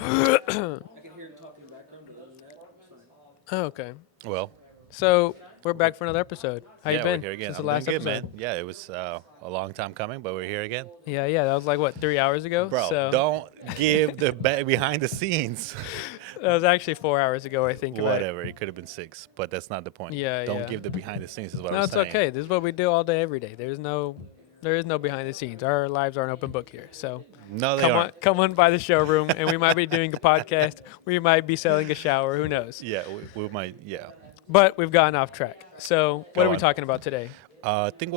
Oh, okay. Well, So we're back for another episode. How you yeah, we're been here again. since the I'm doing last good, episode? man. Yeah, it was a long time coming, but we're here again. Yeah. That was like what 3 hours ago. Bro, So don't give the behind the scenes. that was actually 4 hours ago. I think about it. Whatever, it could have been 6, but that's not the point. Yeah, Don't yeah. give the behind the scenes, is what No, I'm it's saying. okay. This is what we do all day, every day. There is no behind the scenes. Our lives are an open book here. So No, they aren't. come on by the showroom, and we might be doing a podcast. We might be selling a shower. Who knows? Yeah, we might, yeah. But we've gotten off track. So what Go are we on. talking about today? I think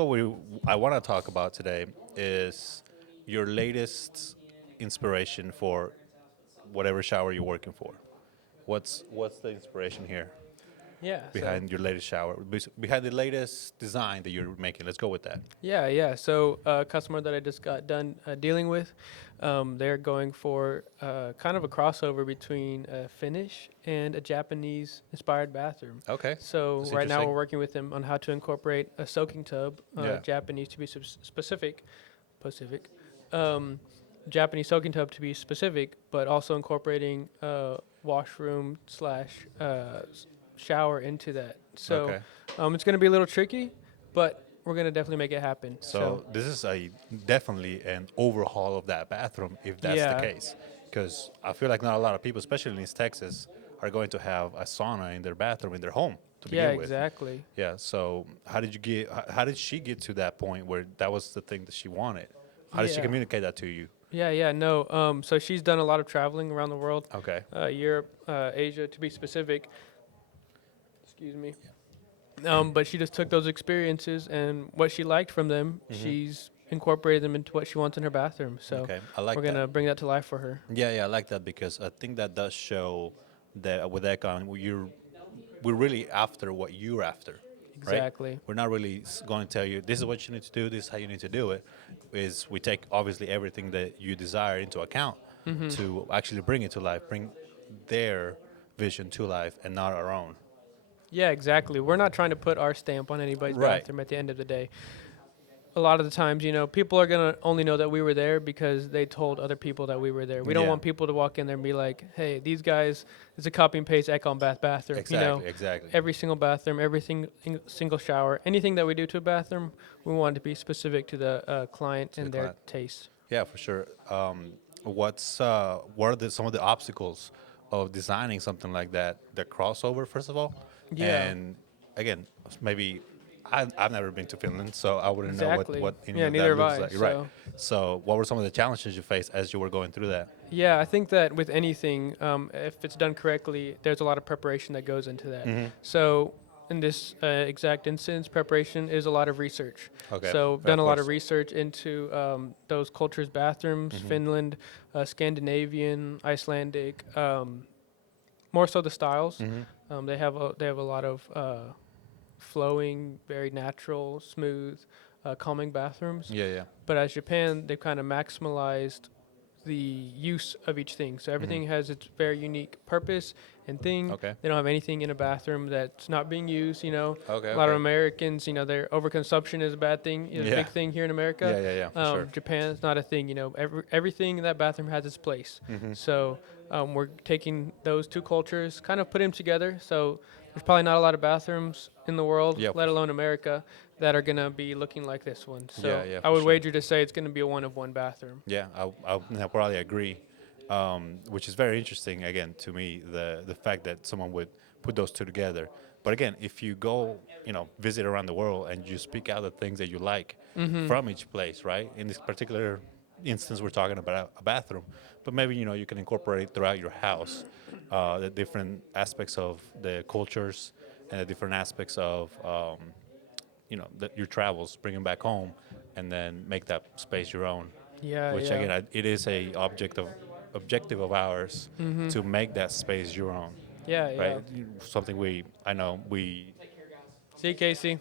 I want to talk about today is your latest inspiration for whatever shower you're working for. What's the inspiration here Yeah. behind your latest shower, behind the latest design that you're making? Let's go with that. Yeah. So a customer that I just got done dealing with, they're going for kind of a crossover between a Finnish and a Japanese-inspired bathroom. Okay. So That's right now interesting. we're working with them on how to incorporate a soaking tub, Yeah. Japanese to be Pacific, Japanese soaking tub to be specific, but also incorporating washroom slash shower into that. So Okay. it's going to be a little tricky, but we're going to definitely make it happen. So this is definitely an overhaul of that bathroom, if that's Yeah. the case. Because I feel like not a lot of people, especially in East Texas, are going to have a sauna in their bathroom in their home to Yeah, begin with. exactly. Yeah. So how did you get? How did she get to that point where that was the thing that she wanted? How did she Yeah. communicate that to you? Yeah, no. So she's done a lot of traveling around the world, Okay. Europe, Asia to be specific. Excuse me. But she just took those experiences and what she liked from them, she's incorporated them into what she wants in her bathroom. So Okay. I like we're that. gonna bring that to life for her. Yeah, I like that because I think that does show that with EKON, we're really after what you're after. Right? Exactly. We're not really going to tell you this is what you need to do, this is how you need to do it. Is we take obviously everything that you desire into account to actually bring it to life, bring their vision to life and not our own. Yeah, exactly. We're not trying to put our stamp on anybody's Right. bathroom at the end of the day. A lot of the times, people are going to only know that we were there because they told other people that we were there. We don't Yeah. want people to walk in there and be like, hey, these guys, it's a copy and paste EKON Bath bathroom. Exactly. Every single bathroom, single shower, anything that we do to a bathroom, we want it to be specific to the client To and the their client. taste. Yeah, for sure. What are some of the obstacles of designing something like that? The crossover, first of all. Yeah. And again, maybe I've never been to Finland, so I wouldn't Exactly. know what any Yeah, of neither that have looks I, like. Right. So, what were some of the challenges you faced as you were going through that? Yeah, I think that with anything, if it's done correctly, there's a lot of preparation that goes into that. Mm-hmm. So, in this exact instance, preparation is a lot of research. Okay. So, I've Fair, done a lot of course. research into those cultures' bathrooms, Mm-hmm. Finland, Scandinavian, Icelandic, more so the styles. Mm-hmm. They have a lot of flowing, very natural, smooth, calming bathrooms. Yeah. But as Japan, they've kind of maximalized the use of each thing. So everything has its very unique purpose and thing. Okay. They don't have anything in a bathroom that's not being used. Okay. A lot of Americans, their overconsumption is a bad thing. It's a Yeah. big thing here in America. Yeah. For sure. Japan is not a thing. Everything in that bathroom has its place. Mm-hmm. So we're taking those two cultures, kind of put them together. So there's probably not a lot of bathrooms in the world, Yeah. let alone America, that are going to be looking like this one. So Yeah, I for would sure. wager to say it's going to be a one-of-one bathroom. Yeah, I'll probably agree. Which is very interesting, again, to me, the fact that someone would put those two together. But again, if you go, visit around the world and you speak out the things that you like from each place, right? In this particular instance, we're talking about a bathroom. But maybe, you can incorporate throughout your house the different aspects of the cultures and the different aspects of, your travels, bring them back home, and then make that space your own. Yeah, Which yeah. again, it is a objective of ours to make that space your own, Yeah, yeah. right? Something I know we. See, Casey,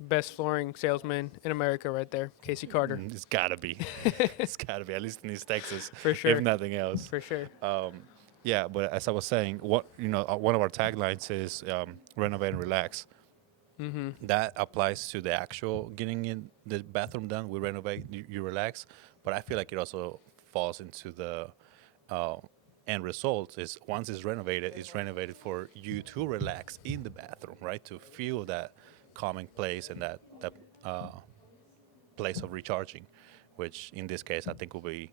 best flooring salesman in America right there, Casey Carter. It's gotta be, it's gotta be at least in East Texas, For sure. if nothing else. For sure. Yeah, but as I was saying, one of our taglines is renovate and relax. That applies to the actual getting in the bathroom done. We renovate, you relax, but I feel like it also falls into the uh, end result is once it's renovated for you to relax in the bathroom, right? To feel that calming place and that uh, place of recharging, which in this case I think will be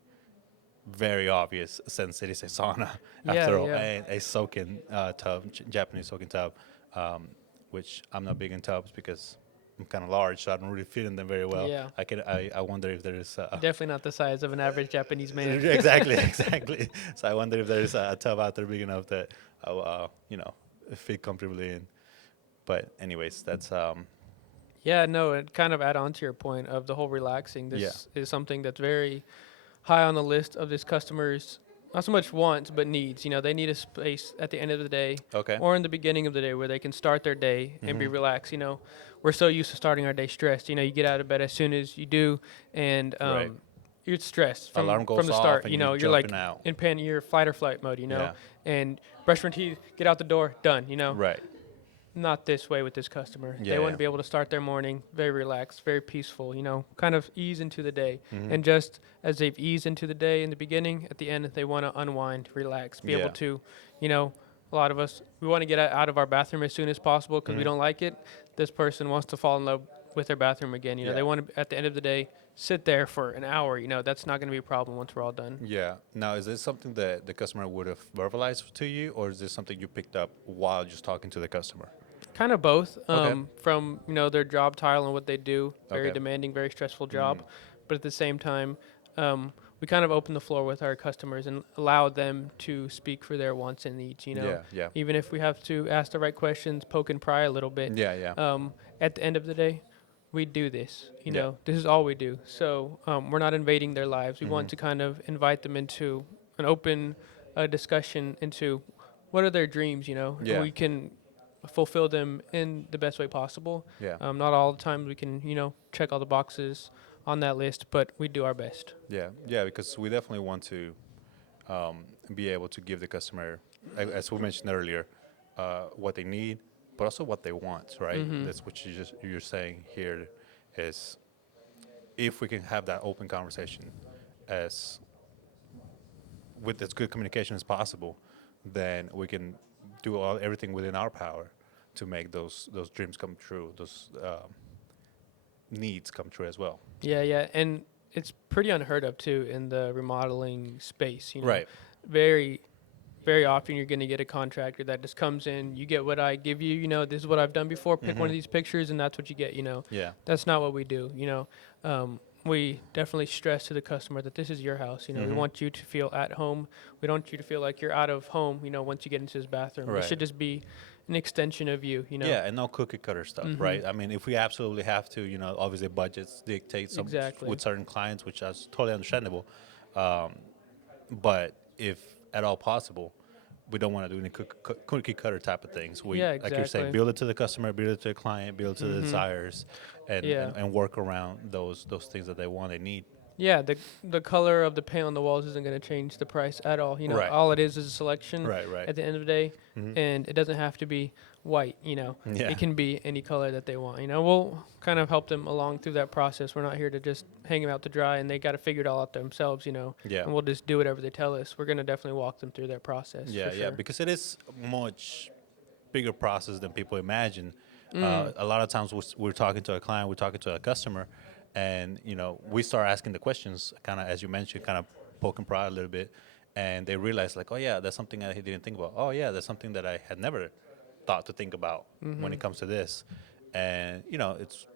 very obvious since it is a sauna Yeah, after all, yeah. and a soaking tub, Japanese soaking tub, um, which I'm not big in tubs because I'm kind of large, so I don't really fit in them very well. Yeah. I wonder if there is Definitely not the size of an average Japanese man. exactly, exactly. So I wonder if there is a tub out there big enough that I'll, fit comfortably in. But anyways, that's Yeah, no, and kind of add on to your point of the whole relaxing. yeah. This is something that's very high on the list of this customers, not so much wants, but needs. You know, they need a space at the end of the day Okay. or in the beginning of the day where they can start their day and be Mhm. relaxed. You know, we're so used to starting our day stressed. You know, you get out of bed as soon as you do, and Right. you're stressed Alarm from goes the off start. and You know, you're you're like jumping out. in panic, you're fight or flight mode. You know, Yeah. and brush your teeth, get out the door, done. You know, Right. not this way with this customer. Yeah, They want yeah. to be able to start their morning very relaxed, very peaceful, you know, kind of ease into the day. Mhm. And just as they've eased into the day in the beginning, at the end, they want to unwind, relax, be Yeah. able to, you know, a lot of us, we want to get out of our bathroom as soon as possible because we Mhm. don't like it. This person wants to fall in love with their bathroom again. You know, Yeah. they want to, at the end of the day, sit there for an hour. You know, that's not going to be a problem once we're all done. Yeah. Now, is this something that the customer would have verbalized to you, or is this something you picked up while just talking to the customer? Kind of both. Okay. From you know their job title and what they do, very Okay. demanding, very stressful job, Mm. but at the same time, we kind of open the floor with our customers and allow them to speak for their wants and needs. You know, Yeah. Yeah. even if we have to ask the right questions, poke and pry a little bit. Yeah. Yeah. At the end of the day, we do this. You Yeah. know, this is all we do. So we're not invading their lives. We want Mhm. to kind of invite them into an open discussion into what are their dreams. You know, and Yeah. we can fulfill them in the best way possible. Yeah. Not all the time we can, you know, check all the boxes on that list, but we do our best. Yeah. Yeah. Because we definitely want to be able to give the customer, as we mentioned earlier, what they need, but also what they want. Right. Mhm. That's what you're saying here is if we can have that open conversation as with as good communication as possible, then we can do everything within our power to make those dreams come true, those needs come true as well. Yeah, yeah, and it's pretty unheard of too in the remodeling space. You know, Right. very, very often you're going to get a contractor that just comes in. You get what I give you. You know, this is what I've done before. Pick one of Mhm. these pictures, and that's what you get. You know, Yeah. that's not what we do. You know, we definitely stress to the customer that this is your house. You know, we Mhm. want you to feel at home. We don't want you to feel like you're out of home. You know, once you get into this bathroom, Right. it should just be an extension of you. You know, Yeah, and no cookie cutter stuff, Mhm. right? I mean, if we absolutely have to, obviously budgets dictate some Exactly. with certain clients, which is totally understandable. Um, but if at all possible, we don't want to do any cookie cutter type of things. We, Yeah, like you're saying, exactly. build it to the customer, build it to the client, build it to the Mhm. desires, and, Yeah. and work around those things that they want and need. Yeah, the color of the paint on the walls isn't going to change the price at all. You know, Right. all it is a selection Right, right. at the end of the day, Mhm. and it doesn't have to be white. You know, Yeah. it can be any color that they want. You know, we'll kind of help them along through that process. We're not here to just hang them out to dry, and they got to figure it all out themselves. You know, Yeah. and we'll just do whatever they tell us. We're going to definitely walk them through that process. Yeah, for yeah, sure. because it is a much bigger process than people imagine. Mm. A lot of times we're talking to a client, we're talking to a customer, and we start asking the questions, kind of as you mentioned, kind of poke and pry a little bit, and they realize like, oh yeah, that's something I didn't think about. Oh yeah, that's something that I had never thought to think about when it comes to this, and it's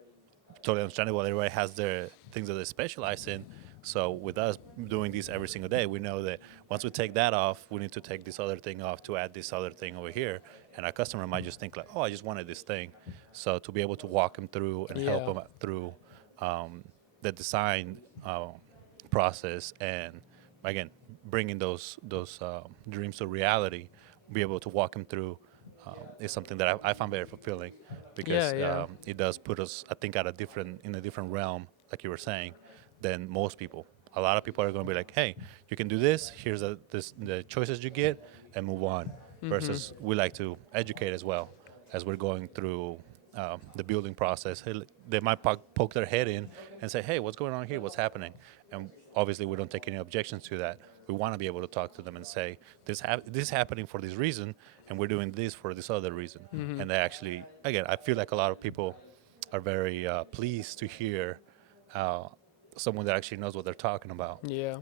totally understandable. Everybody has their things that they specialize in. So with us doing this every single day, we know that once we take that off, we need to take this other thing off to add this other thing over here. And our customer might just think like, oh, I just wanted this thing. So to be able to walk them through and help Yeah. them through the design process, and again, bringing those dreams to reality, be able to walk them through is something that I find very fulfilling because Yeah, yeah. it does put us, I think, in a different realm, like you were saying, than most people. A lot of people are going to be like, "Hey, you can do this. Here's the choices you get, and move on." Versus, we like to educate as well as we're going through the building process. They might poke their head in and say, "Hey, what's going on here? What's happening?" And obviously, we don't take any objections to that. we want to be able to talk to them and say, this is happening for this reason, and we're doing this for this other reason. And they actually, again, I feel like a lot of people are very pleased to hear someone that actually knows what they're talking about Yeah.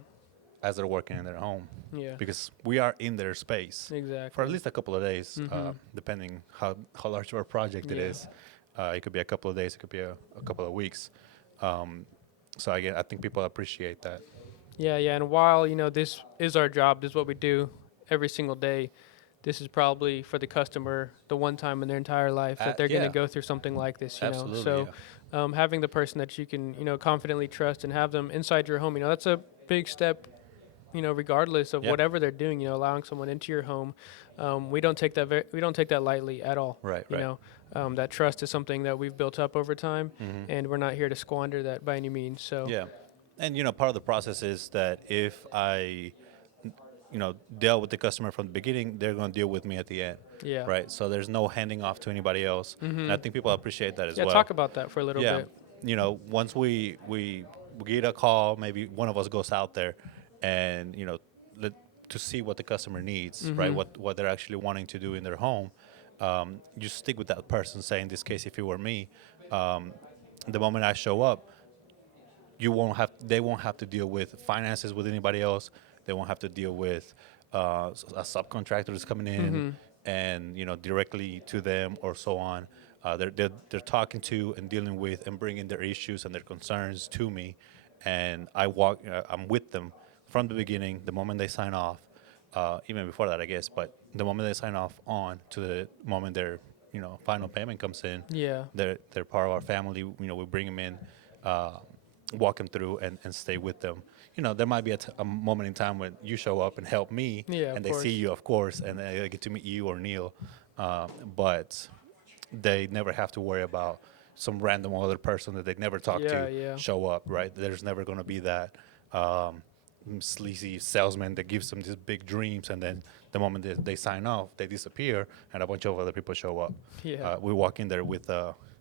as they're working in their home, Yeah. because we are in their space Exactly. for at least a couple of days, depending how large of a project it Yeah. is. It could be a couple of days, it could be a couple of weeks. So again, I think people appreciate that. Yeah, yeah. And while, this is our job, this is what we do every single day, this is probably for the customer the one time in their entire life that they're going yeah. to go through something like this, Absolutely, So having the person that you can, confidently trust and have them inside your home, that's a big step, regardless of Yeah. whatever they're doing, allowing someone into your home. We don't take that lightly at all. Right, You right. know, that trust is something that we've built up over time, and we're not here to squander that by any means. So Yeah. And, part of the process is that if I, deal with the customer from the beginning, they're going to deal with me at the end. yeah. Right. So there's no handing off to anybody else. And I think people appreciate that as Yeah, well. talk about that for a little Yeah. bit. Once we get a call, maybe one of us goes out there and, to see what the customer needs, right? What they're actually wanting to do in their home. You stick with that person. Say, in this case, if it were me, the moment I show up, they won't have to deal with finances with anybody else. They won't have to deal with a subcontractor that's coming in and, directly to them or so on. They're talking to and dealing with and bringing their issues and their concerns to me, and I'm with them from the beginning, the moment they sign off, even before that, I guess, but the moment they sign off on to the moment their final payment comes in. Yeah. They're part of our family. We bring them in, walk them through, and stay with them. There might be a moment in time when you show up and help me, Yeah, and of they course. see you, of course, and they get to meet you or Neil, but they never have to worry about some random other person that they never talked Yeah, to yeah. show up, right? There's never going to be that sleazy salesman that gives them these big dreams, and then the moment they sign off, they disappear, and a bunch of other people show up. Yeah. We walk in there with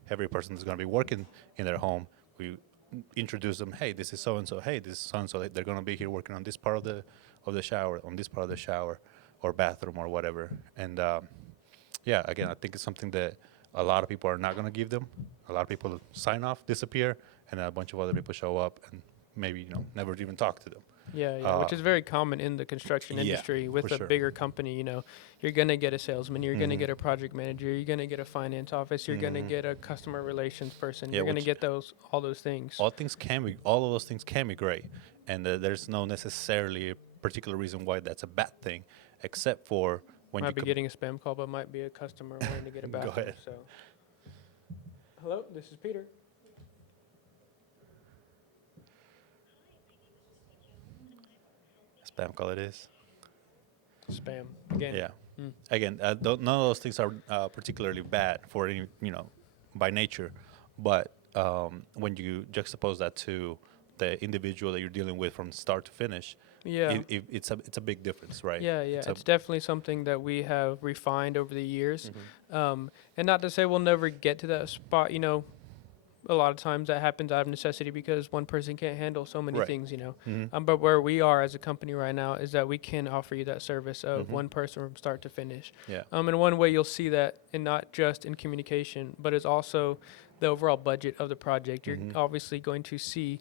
every person that's going to be working in their home. We introduce them. Hey, this is so and so. Hey, this is so and so. They're going to be here working on this part of the shower, on this part of the shower, or bathroom, or whatever. And yeah, again, I think it's something that a lot of people are not going to give them. A lot of people sign off, disappear, and then a bunch of other people show up and maybe never even talk to them. Yeah, yeah, which is very common in the construction yeah, industry with for a sure. bigger company. You're going to get a salesman, you're going to get a project manager, you're going to get a finance office, you're going to get a customer relations person. Yeah, You're going to which- get all those things. All of those things can be great, and there's no necessarily a particular reason why that's a bad thing, except for when Might you be getting a spam call, but might be a customer wanting to get a Go bathroom. ahead. So, hello, this is Peter. spam call it is. Spam again. Yeah. Mm. Again, none of those things are particularly bad for any, by nature, but when you juxtapose that to the individual that you're dealing with from start to finish, Yeah. it's a big difference, right? Yeah, yeah. It's a- It's definitely something that we have refined over the years. Mm-hmm. And not to say we'll never get to that spot, a lot of times that happens out of necessity because one person can't handle so many Right. things, Mhm. But where we are as a company right now is that we can offer you that service of Mhm. one person from start to finish. Yeah. And one way you'll see that, and not just in communication, but it's also the overall budget of the project. You're Mhm. obviously going to see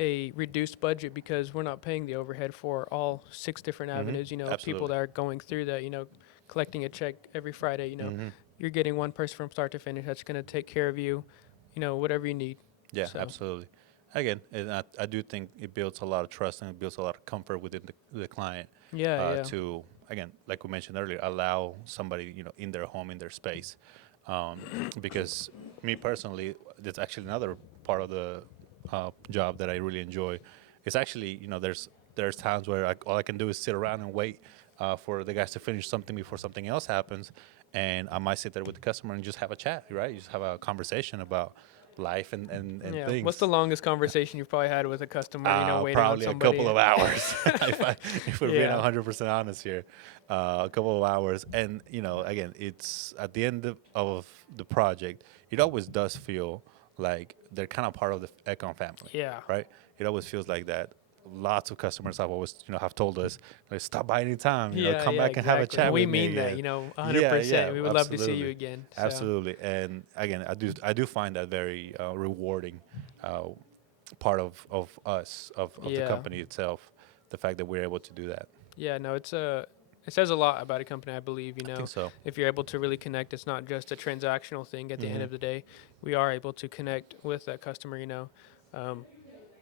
a reduced budget because we're not paying the overhead for all 6 different Mhm. avenues, people Absolutely. that are going through that, collecting a check every Friday, Mhm. you're getting one person from start to finish that's going to take care of you, whatever you need. Yeah, So- absolutely. Again, and I do think it builds a lot of trust and it builds a lot of comfort within the client Yeah, to, again, like we mentioned earlier, allow somebody, in their home, in their space. Because me personally, that's actually another part of the job that I really enjoy. It's actually, there's times where all I can do is sit around and wait for the guys to finish something before something else happens. And I might sit there with the customer and just have a chat, right? You just have a conversation about life and yeah. things. What's the longest conversation you've probably had with a customer, waiting Probably on somebody? a couple of hours, if we're being Yeah. 100% honest here. A couple of hours. And, again, it's at the end of the project, it always does feel like they're kind of part of the EKON family. Yeah. Right? It always feels like that. lots of customers have always, have told us, like, stop by anytime, Yeah, come yeah, back and have a exactly. chat And we with me mean that, again. 100%. We would love to see you absolutely. again. So, Absolutely. And again, I do find that very rewarding uh, part of us, of the yeah. company itself, the fact that we're able to do that. Yeah, no, it says a lot about a company, I believe, I think so. if you're able to really connect, it's not just a transactional thing at the end Hmm. of the day. We are able to connect with that customer,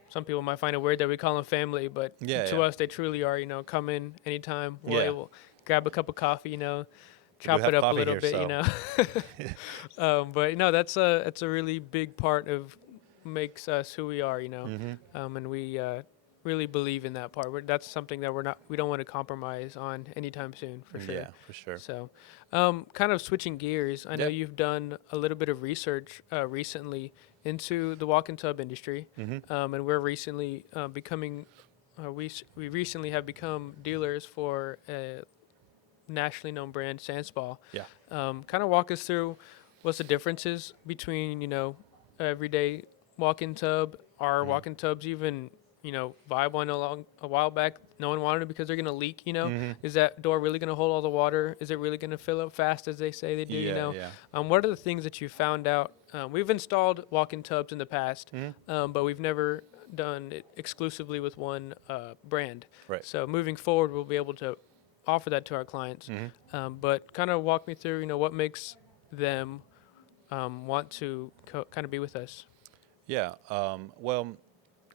Some people might find it weird that we call them family, but Yeah, to yeah. us, they truly are, come in anytime. We're Yeah. able grab a cup of coffee, We do chop it have up a coffee little here, bit, so. But, that's a really big part of makes us who we are, Hmm. and we really believe in that part. That's something that we don't want to compromise on anytime soon, for sure. Yeah, for sure. So, kind of switching gears, I know Yep. you've done a little bit of research recently into the walk-in tub industry, Hmm. and we're recently becoming, we recently have become dealers for a nationally known brand, SanSpa. Yeah. Kind of walk us through what's the differences between, everyday walk-in tub. Are Mhm. walk-in tubs even, viable? I know a while back, no one wanted it because they're going to leak. Hmm. Is that door really going to hold all the water? Is it really going to fill up fast as they say they do, Yeah, yeah. What are the things that you found out? We've installed walk-in tubs in the past, Hmm. but we've never done it exclusively with one brand. Right. So moving forward, we'll be able to offer that to our clients. Hmm. But kind of walk me through, what makes them want to kind of be with us. Yeah. Well,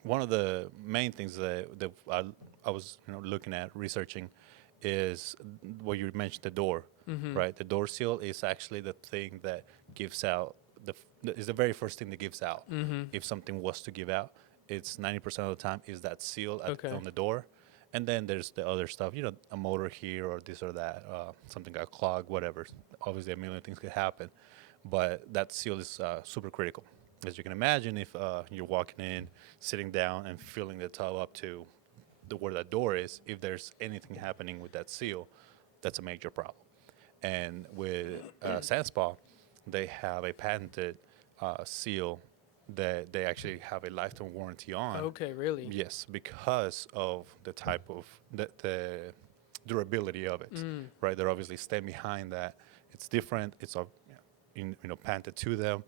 one of the main things that I was looking at researching is what you mentioned, the door, Mm-hmm. right? The door seal is actually the thing that gives out is the very first thing that gives out. Mm-hmm. If something was to give out, it's 90% of the time is that seal Okay. on the door, and then there's the other stuff, a motor here or this or that, something got clogged, whatever. Obviously, a million things could happen, but that seal is super critical. As you can imagine, if you're walking in, sitting down, and filling the tub up to where that door is, if there's anything happening with that seal, that's a major problem. And with SanSpa, they have a patented seal that they actually have a lifetime warranty on. Okay, really? Yes, because of the type of the durability of it, Mm. right? They're obviously stand behind that. It's different. It's patented to them,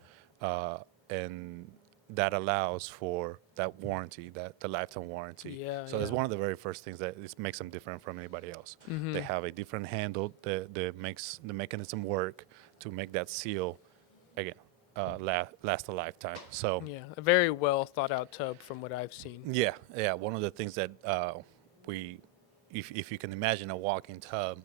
and that allows for that warranty, that the lifetime warranty. Yeah, So that's yeah. one of the very first things that makes them different from anybody else. Mm-hmm. They have a different handle that makes the mechanism work to make that seal again last a lifetime. So Yeah, a very well thought out tub from what I've seen. yeah. One of the things that if you can imagine a walk-in tub,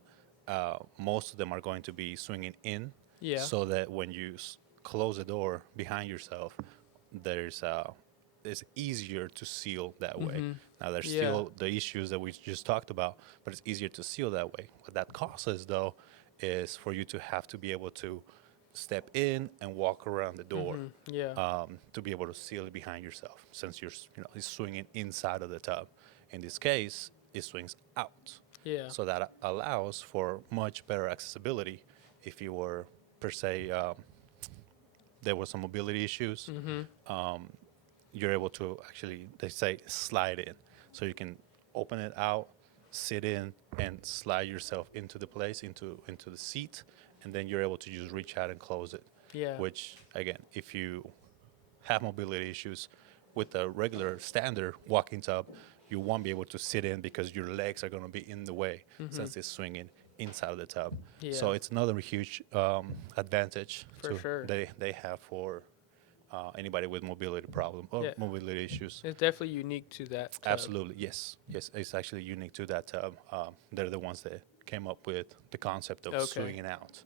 most of them are going to be swinging in, Yeah. so that when you close the door behind yourself, it's easier to seal that way. Mhm. Now there's Yeah. still the issues that we just talked about, but it's easier to seal that way. What that causes, though, is for you to have to be able to step in and walk around the door, Mhm. Yeah. to be able to seal it behind yourself, since it's swinging inside of the tub. In this case, it swings out. Yeah. So that allows for much better accessibility if you were, per se, there were some mobility issues. Mm-hmm. You're able to actually, they say, slide in. So you can open it out, sit in, and slide yourself into the place, into the seat, and then you're able to just reach out and close it. Yeah. Which, again, if you have mobility issues with a regular standard walk-in tub, you won't be able to sit in because your legs are going to be in the way, since it's swinging inside of the tub. So Yeah. it's another huge advantage For sure. they have for anybody with mobility problem or Yeah. mobility issues. It's definitely unique to that tub. Absolutely, yes. It's actually unique to that tub. They're the ones that came up with the concept of Okay. swinging out,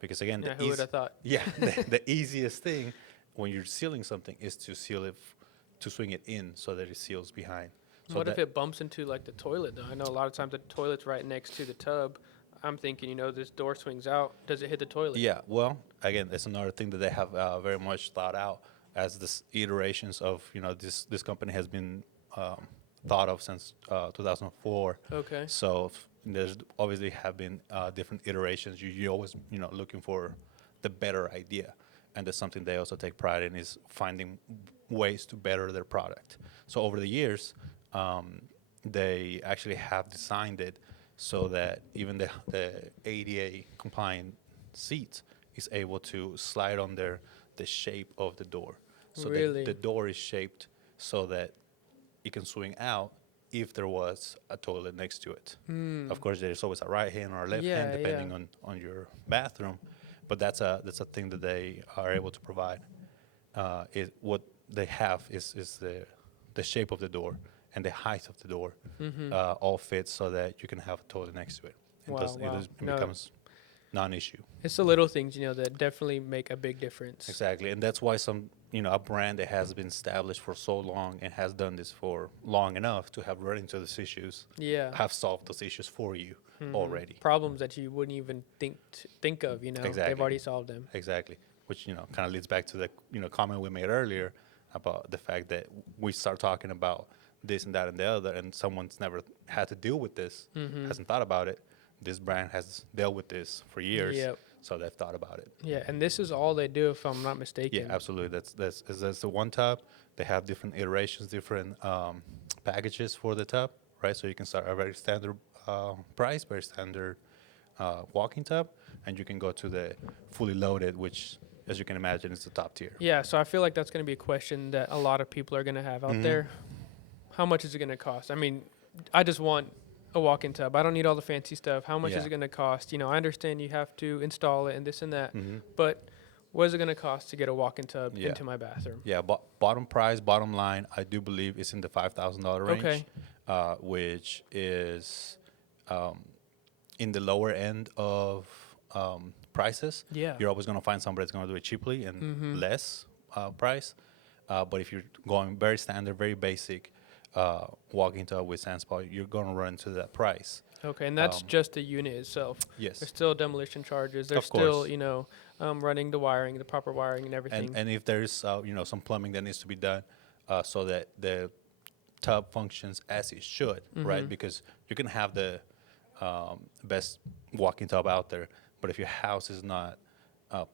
because again, Yeah, who would have thought? yeah, the easiest thing when you're sealing something is to seal it, to swing it in so that it seals behind. So What if that- it bumps into like the toilet though? I know a lot of times the toilet's right next to the tub. I'm thinking, this door swings out. Does it hit the toilet? Yeah, well, again, that's another thing that they have very much thought out, as this iterations of this company has been thought of since 2004. Okay. So there's obviously have been different iterations. You're always looking for the better idea, and that's something they also take pride in, is finding ways to better their product. So over the years, they actually have designed it so that even the ADA compliant seat is able to slide under the shape of the door. So Really? the door is shaped so that it can swing out if there was a toilet next to it. Of course, there's always a right hand or a left hand Yeah, depending yeah. on your bathroom, but that's a thing that they are able to provide. What they have is the shape of the door and the height of the door all fit so that you can have a toilet next to it. Wow, wow. It No. becomes non-issue. It's the little things, that definitely make a big difference. Exactly, and that's why a brand that has been established for so long and has done this for long enough to have run into these issues, Yeah. have solved those issues for you already. Problems that you wouldn't even think of, They've Exactly. already solved them. Exactly, which kind of leads back to the comment we made earlier about the fact that we start talking about this and that and the other, and someone's never had to deal with this, hasn't thought about it. This brand has dealt with this for years, Yep. so they've thought about it. Yeah, and this is all they do, if I'm not mistaken. Yeah, absolutely. That's the one tub. They have different iterations, different packages for the tub, right? So you can start a very standard price, very standard walk-in tub, and you can go to the fully loaded, which, as you can imagine, is the top tier. Yeah, so I feel like that's going to be a question that a lot of people are going to have out there. How much is it going to cost? I mean, I just want a walk-in tub. I don't need all the fancy stuff. How much is Yeah. it going to cost? I understand you have to install it and this and that, Mm-hmm. but what is it going to cost to get a walk-in tub Yeah. into my bathroom? Yeah, bottom price, bottom line, I do believe it's in the $5,000 range, Okay. Which is in the lower end of prices. Yeah. You're always going to find somebody that's going to do it cheaply and less price. But if you're going very standard, very basic, walking tub with SanSpa, you're going to run into that price. Okay, and that's just the unit itself. Yes. There's still demolition charges. There's Of still, course. running the wiring, the proper wiring and everything. And if there's some plumbing that needs to be done so that the tub functions as it should, right? Because you can have the best walk-in tub out there, but if your house is not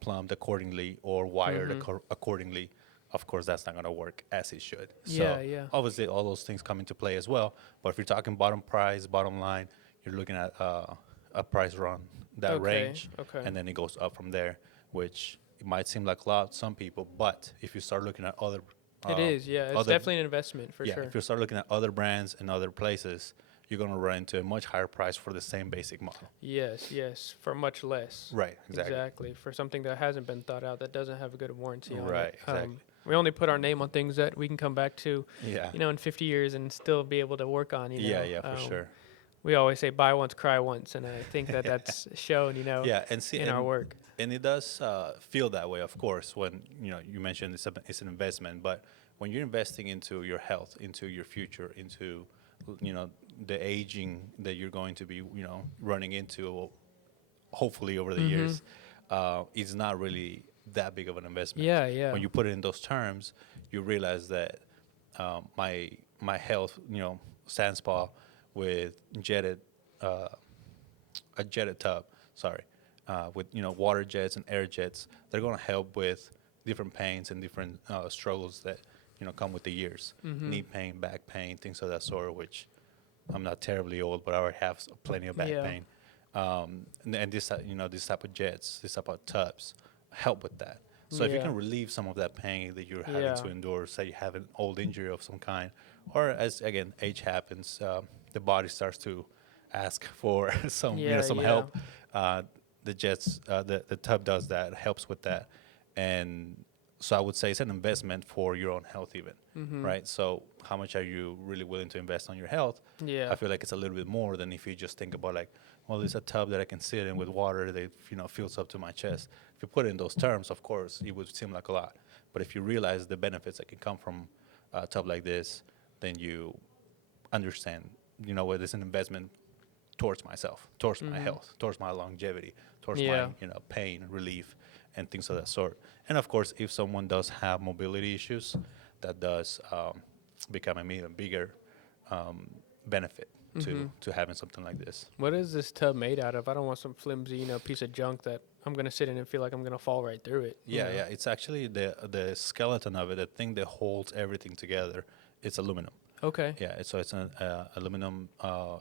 plumbed accordingly or wired accordingly, of course, that's not going to work as it should. Yeah, So yeah. obviously, all those things come into play as well. But if you're talking bottom price, bottom line, you're looking at a price around that Okay, range, okay. and then it goes up from there, which it might seem like a lot to some people, but if you start looking at other It is, yeah. It's other- definitely an investment for sure. if you start looking at other brands and other places, you're going to run into a much higher price for the same basic model. Yes, for much less. Right, exactly. For something that hasn't been thought out, that doesn't have a good warranty on Right, it. exactly. We only put our name on things that we can come back to, Yeah. in 50 years and still be able to work on, Yeah, for sure. We always say buy once, cry once, and I think that that's shown, Yeah, and see, in our work. And it does feel that way, of course, when you mentioned it's an investment, but when you're investing into your health, into your future, into the aging that you're going to be running into, hopefully over the years, it's not really that big of an investment. Yeah. When you put it in those terms, you realize that my health, SanSpa with a jetted tub, with water jets and air jets, they're going to help with different pains and different struggles that come with the years, knee pain, back pain, things of that sort. Which I'm not terribly old, but I already have plenty of back Yeah. pain. And this type of jets, this type of tubs help with that. So if you Yeah. can relieve some of that pain that you're having Yeah. to endure, say you have an old injury of some kind, or as again age happens, the body starts to ask for some Yeah, some yeah. help. The tub does that, helps with that, and so I would say it's an investment for your own health, even, right? So how much are you really willing to invest on your health? Yeah. I feel like it's a little bit more than if you just think about like, well, there's a tub that I can sit in with water that fills up to my chest. If you put it in those terms, of course, it would seem like a lot. But if you realize the benefits that can come from a tub like this, then you understand, what is an investment towards myself, towards my health, towards my longevity, towards Yeah. my pain relief and things of that sort. And of course, if someone does have mobility issues, that does become an even bigger benefit to having something like this. What is this tub made out of? I don't want some flimsy, piece of junk that I'm going to sit in and feel like I'm going to fall right through it. you Yeah, know? yeah. It's actually the skeleton of it, the thing that holds everything together. It's aluminum. Okay. Yeah, so it's an aluminum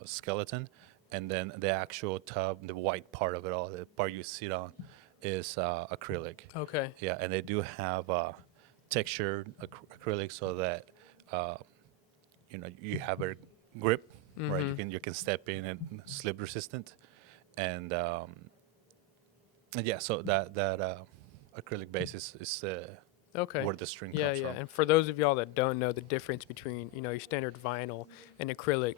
skeleton, and then the actual tub, the white part of it all, the part you sit on, is acrylic. Okay. Yeah, and they do have textured acrylic so that uh, you have a grip, right? You can step in and slip resistant, and yeah, so that acrylic base is Okay. where the string Yeah, comes yeah. from. And for those of y'all that don't know the difference between, your standard vinyl and acrylic,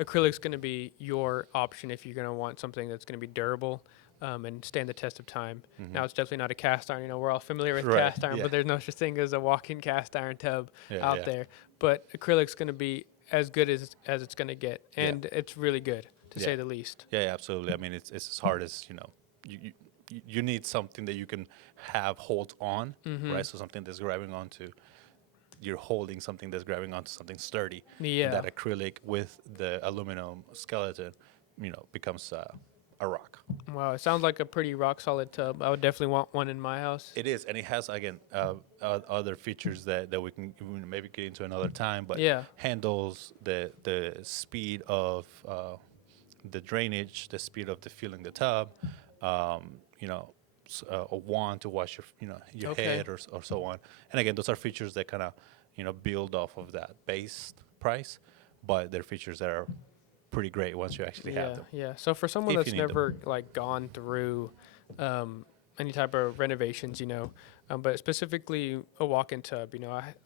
acrylic's going to be your option if you're going to want something that's going to be durable and stand the test of time. Now, it's definitely not a cast iron. We're all familiar with Right, cast iron, yeah. but there's no such thing as a walk-in cast iron tub Yeah, out yeah. there. But acrylic's going to be as good as it's going to get, Yeah. and it's really good to Yeah. say the least. Yeah, absolutely. I mean, it's as hard as you need something that you can have hold on, right? So something that's grabbing onto, you're holding something that's grabbing onto something sturdy. Yeah. And that acrylic with the aluminum skeleton, becomes a rock. Wow, it sounds like a pretty rock solid tub. I would definitely want one in my house. It is, and it has again other features that we can maybe get into another time. But Yeah. handles the speed of the drainage, the speed of the filling the tub, a wand to wash your Okay. head or so on. And again, those are features that kind of build off of that base price, but they're features that are pretty great once you actually have them. Yeah. So for someone If that's you need them. never gone through any type of renovations, but specifically a walk-in tub,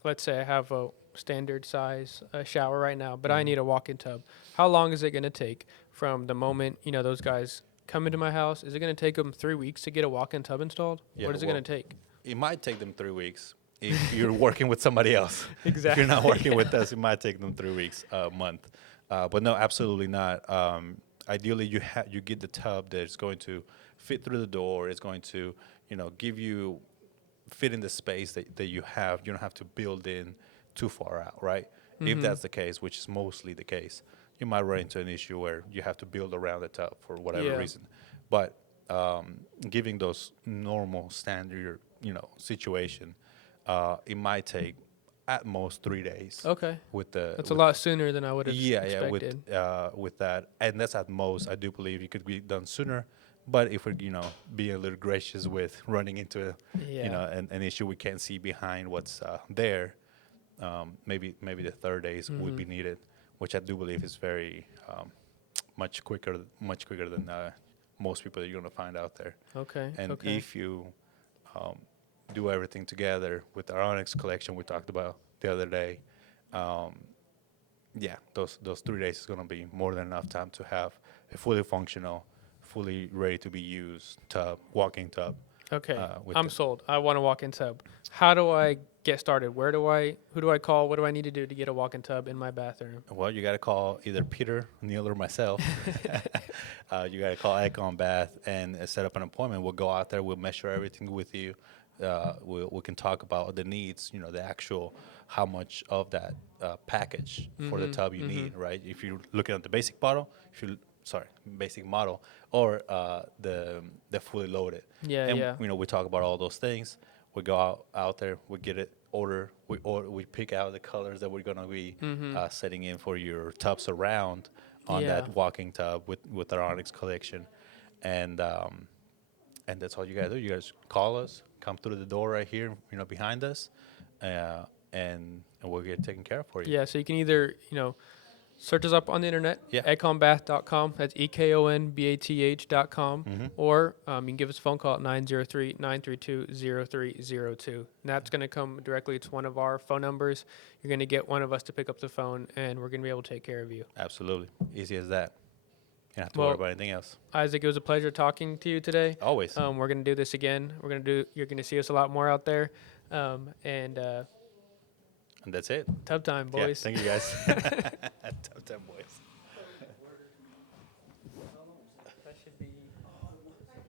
let's say I have a standard size shower right now, but I need a walk-in tub. How long is it going to take from the moment those guys come into my house? Is it going to take them 3 weeks to get a walk-in tub installed? Yeah, What is it well, going to take? It might take them 3 weeks if you're working with somebody else. Exactly. If you're not working with us, it might take them 3 weeks, a month. But no, absolutely not. Ideally, you get the tub that's going to fit through the door. It's going to, give you fit in the space that you have. You don't have to build in too far out, right? If that's the case, which is mostly the case, you might run into an issue where you have to build around the tub for whatever Yeah. reason. But giving those normal standard, situation, it might take at most 3 days. Okay. With the That's a lot sooner than I would have expected. with that, and that's at most. I do believe it could be done sooner, but if we're being a little gracious with running into Yeah. an issue we can't see behind what's there, maybe the 3rd days would be needed, which I do believe is very much quicker than most people that you're gonna find out there. Okay. And okay. if you do everything together with our Onyx collection we talked about the other day, those 3 days is going to be more than enough time to have a fully functional, fully ready to be used tub, walk-in tub. Okay, with I'm sold. I want a walk-in tub. How do I get started? Who do I call? What do I need to do to get a walk-in tub in my bathroom? Well, you got to call either Peter, Neil, or myself. You got to call EKON Bath and set up an appointment. We'll go out there. We'll measure everything with you. We can talk about the needs, the actual how much of that package for the tub you need, right? If you're looking at the basic model, basic model, or the fully loaded. Yeah, and, yeah. we talk about all those things. We go out there, we get it order, we pick out the colors that we're gonna be setting in for your tub surround on Yeah. that walking tub with our Onyx collection, and that's all you gotta do. You guys call us, come through the door right here, behind us, and we'll get taken care of for you. Yeah, so you can either, search us up on the internet, Yeah. ekonbath.com. That's ekonbath.com. Mm-hmm. Or you can give us a phone call at 903-932-0302. And that's going to come directly to one of our phone numbers. You're going to get one of us to pick up the phone, and we're going to be able to take care of you. Absolutely, easy as that. You don't have to Well, worry about anything else. Isaac, it was a pleasure talking to you today. Always. We're going to do this again. You're going to see us a lot more out there. And And that's it. tub time, boys. Yeah, thank you guys. Tub time, boys.